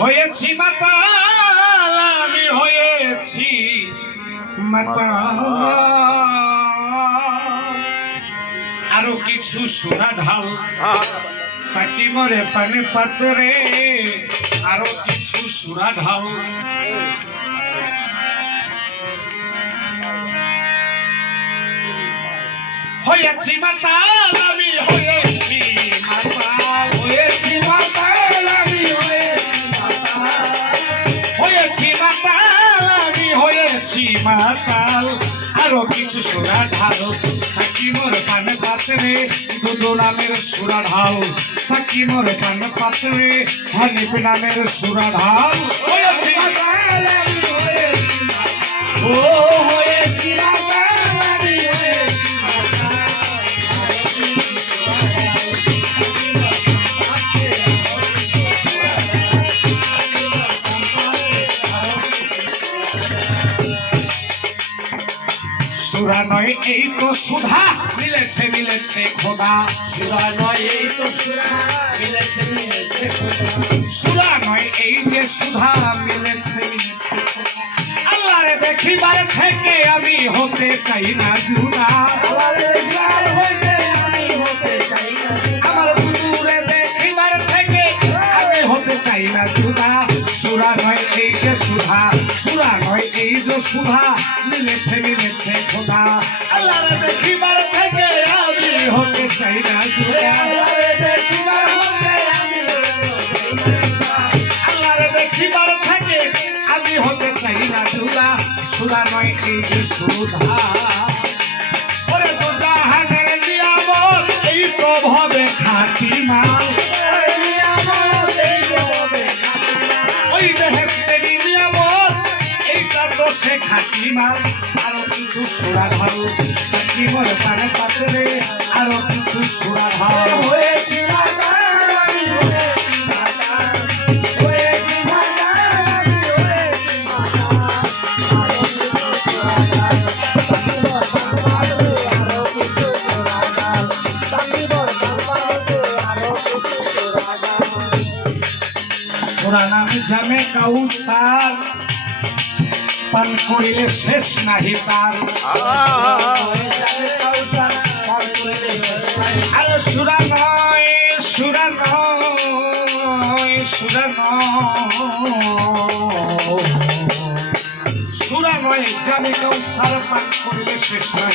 হয়েছি মাতাল, আমি হয়েছি মাতাল। আরও কিছু সোনা ঢাল সাকি পানি পাতরে আরও কিছু সুরা ঢাল। হয়েছি মাতাল মাতাল। আরও কিছু সুরা ঢাল। সাকি মোর পান পাতরে দুদু নামের সুরা ঢাল। সাকি মোর পান পাতরে, হানিফ নামের সুরা ঢাল। ও হয়েছি সুরা নয় এই তো সুধা। মিলেছে মিলেছে খোদা। সুরা নয় এই তো সুরা মিলেছে মিলেছে সুরা নয় এই যে সুধা মিলেছে মিলেছে খোদা। আল্লাহরে দেখিবার থেকে আমি হতে চাই না জুদা। আল্লাহর জাল হইতে আমি হতে চাই না আমার দূরে দেখিবার থেকে আমি হতে চাই না জুদা। সুরা নয় এই সুধা, সুরা নয়, এই যে সুধা, মিলেছে মিলেছে খোদা। আল্লাহরে দেখিবার থেকে আমি হতে চাই না আল্লাহ দেখিবার দেখিবার থাকে আমি হতে চাই না সুরা সুরা নয়, এই যে সুধা। সে খাটি মাল আরও কিছু সুরা ঢাল সাকি মোর পানে পাত্রে আরও কিছু সুরা ঢাল হয়েছি মাতাল আমি হয়েছি মাতাল পান করিলে শেষ নাহি তার। আর সুরা নয় সুরা নয় সুরা নয়। সুরা নয় জামে কাউসার পান করিলে শেষ তার।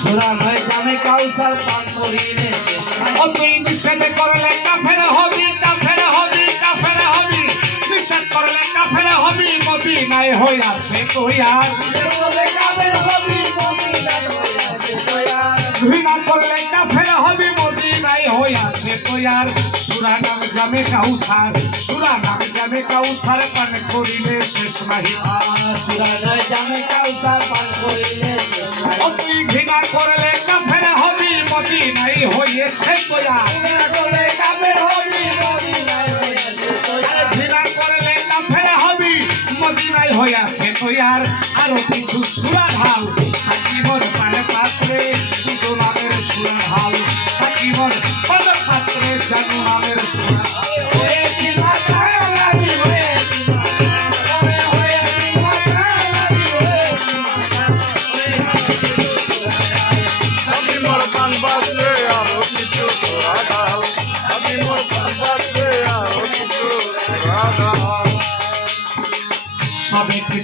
সুরা নয় জামে কাউসার পান করিলে শেষ নাই ও তুই নিষেধ করলে কাফের হবি মদিনায় হইয়াছে তুই আর ঘৃণা করলে কাফের হবি মদিনায় হইয়াছে তুই আর সুরা নাম জামে কাউসার, সুরা নাম জামে কাউসার পান করিলে শেষ নাহি। ও তুই ঘৃণা করলে কাফের হবি মদিনায় হইয়াছে তুই আর আরে হইয়াছে তুই আর কিছু সুরা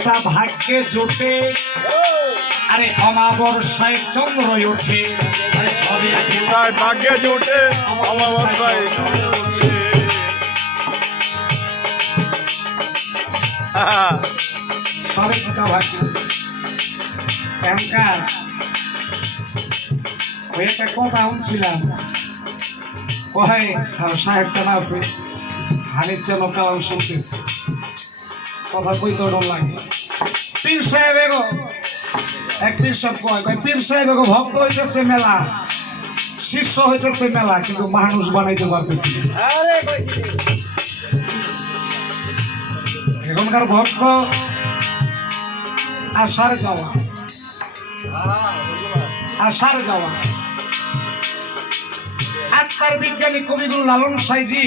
সবে পিতা ভাগ্যে জোটে। আরে অমাবর্ষায় চন্দ্র ওঠে। ভাগ্যে জোটে বাসায় সবে পিতা ভাগ্যে। এমকার ওই একটা কথা শুনছিলাম। ওহাই সাহেব চানা আছে হানির যেন কালাম শুনতেছে। কথা কই তো ডর লাগে। পীর সাহেব এগো। এক পীর সাহেব কয় পীর সাহেব এগো ভক্ত হইতেছে মেলা। শিষ্য হইতেছে মেলা কিন্তু মানুষ বানাইতে পারতেছি। এখনকার ভক্ত আসার যাওয়া আসার যাওয়া আত্মার বিজ্ঞানী কবিগুরু লালন সাইজি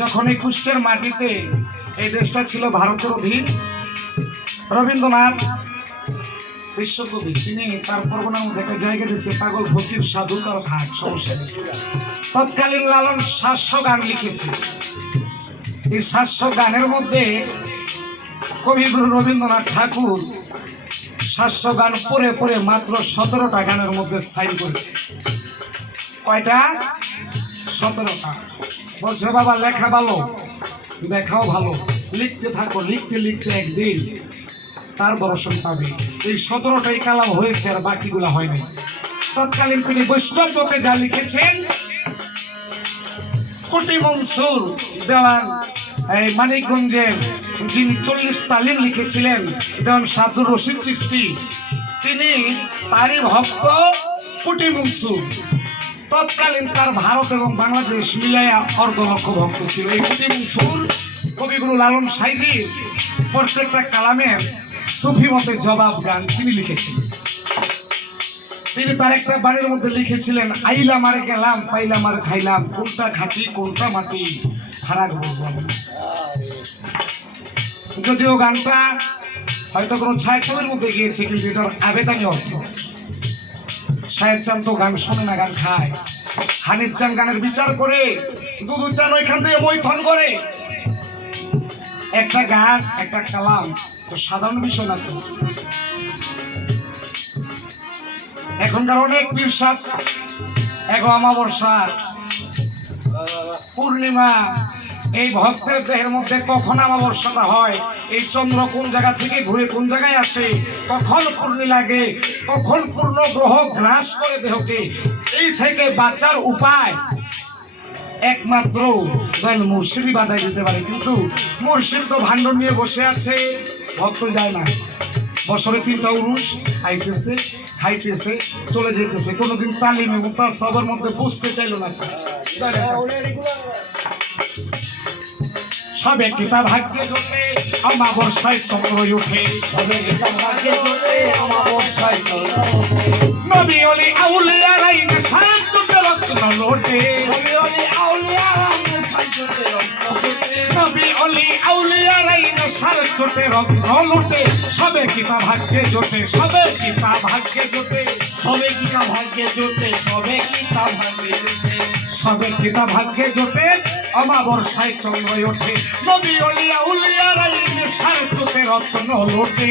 যখন এই কুষ্টের মাটিতে এই দেশটা ছিল ভারতের অধীন রবীন্দ্রনাথ, বিশ্বকবি, তিনি তার পরগনার একটা জায়গা দিয়েছে পাগল ফকির সাধু তার থাক সমস্যা তৎকালীন লালন সাতশো গান লিখেছে। এই সাতশো গানের মধ্যে কবিগুরু রবীন্দ্রনাথ ঠাকুর সাতশো গান পরে পড়ে মাত্র সতেরোটা গানের মধ্যে সাইন করেছে। কয়টা? সতেরোটা। বলছে, বাবা, লেখা ভালো দেখাও ভালো। লিখতে থাকো, লিখতে লিখতে একদিন। তার দর্শন পাবে। এই সতেরোটাই কালাম হয়েছে আর বাকিগুলো হয়নি। তৎকালীন তিনি বৈষ্ণবকে যা লিখেছেন, কোটি মনসুর দেওয়ান এই মানিকগঞ্জের যিনি চল্লিশ তালিম লিখেছিলেন, দেওয়ান সাধু রশিদ চিস্তি তিনি তারই ভক্ত কোটি মনসুর। তৎকালীন তার ভারত এবং বাংলাদেশ মিলাইয়া অর্ধ লক্ষ ভক্ত ছিল। এই কোটি মনসুর কবিগুরু লালন সাইজির প্রত্যেকটা কালামের সুফি মতে জবাব গান তিনি লিখেছিলেন। তিনি তার একটা বাড়ির মধ্যে লিখেছিলেন আইলাম আর গেলাম পাইলাম আর খাইলাম, কোনটা ঘাটি কোনটা মাটি, ফারাক যদিও গানটা হয়তো কোনো ছায়াছবির মধ্যে গিয়েছে, কিন্তু এটার আবেদনই অর্থ। সাহেব চান তো গান শোনে না, গান খায়। হানিফ চান গানের বিচার করে দুদু চান ওইখান থেকে মৈথন করে। একটা গান, একটা কালাম তো সাধারণ বিষয় না এখনকার অনেক পীরসাদ এক অমাবস্যা পূর্ণিমা, এই ভক্তের দেহের মধ্যে কখন অমাবস্যাটা হয়? এই চন্দ্র কোন জায়গা থেকে ঘুরে কোন জায়গায় আসে? কখন পূর্ণি লাগে? কখন পূর্ণ গ্রহ গ্রাস করে দেহকে? এই থেকে বাঁচার উপায় একমাত্র দয়াল মুর্শিদই বাধাই দিতে পারে। কিন্তু মুর্শিদ তো ভাণ্ড নিয়ে বসে আছে। ভক্ত যায় না। বছরে তিনটা উরুষ আইতেছে খাইতেছে চলে যেতেছে কোনোদিন তালিম এবং তার সবার মধ্যে বুঝতে চাইলো না সবে কিতাব ভাগ্যে জন্যে অমাবস্যায় চন্দ্র উঠে সবে গীতা ভাগ্যে জোটে অমাবস্যায় চন্দ্র নবী অলি আউলিয়ারাই সাহায্য রত্ন লোটে। নবী অলি আউলিয়া সাজতে রক্ত ফোটে নবী অলি আউলিয়ারাই সার চোটে রত্ন লোটে সবে কিতা ভাগ্যে জোটে সবে কিতা ভাগ্যে জোটে সবে গীতা ভাগ্যে জোটে সবে গীতা ভাগ্যে জোটে সবে কিতা ভাগ্যে জোটে অমাবস্যায় চন্দ্র ওঠে। নবী অলি আউলিয়ারাই সার চোটে রত্ন লোটে।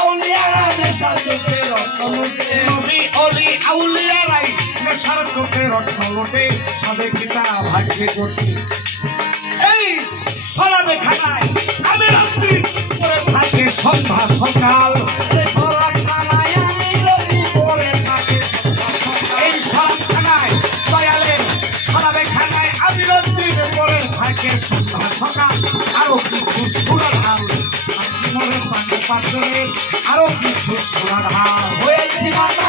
আউলিয়া রামে সাজতে রক্ত ফোটে নবী অলি আউলিয়ারাই নেশার চোটে রত্ন লোটে সবে কিতা ভাগ্যে জোটে এই সরাবে খানায় আমি রাত্রি পরে থাকে সন্ধ্যা সকাল। সরা সন্ধ্যা সকাল। আরও কিছু সুরাধাল মরে পাকে পাত্রে আরও কিছু সুরাধাল হয়েছি মাতা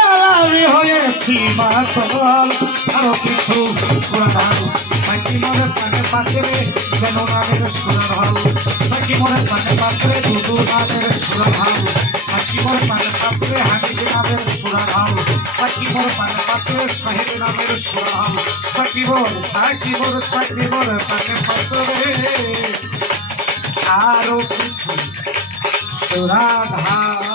আমি হয়েছি মাতাল আরও কিছু শোনাল সাকি মরে পানে পাত্রে যেন নামের শোনাল সাকি মরে পানে পাত্রে দুদু নামের শোনাল সাকি মরে পানে পাত্রে হানিফ নামের শোনাল সাকি মরে পানে পাত্রে সাহেব নামের শোনাল সাকি বল সাকি বল সাকি মরে পানে পাত্রে আরও কিছু সুরাধার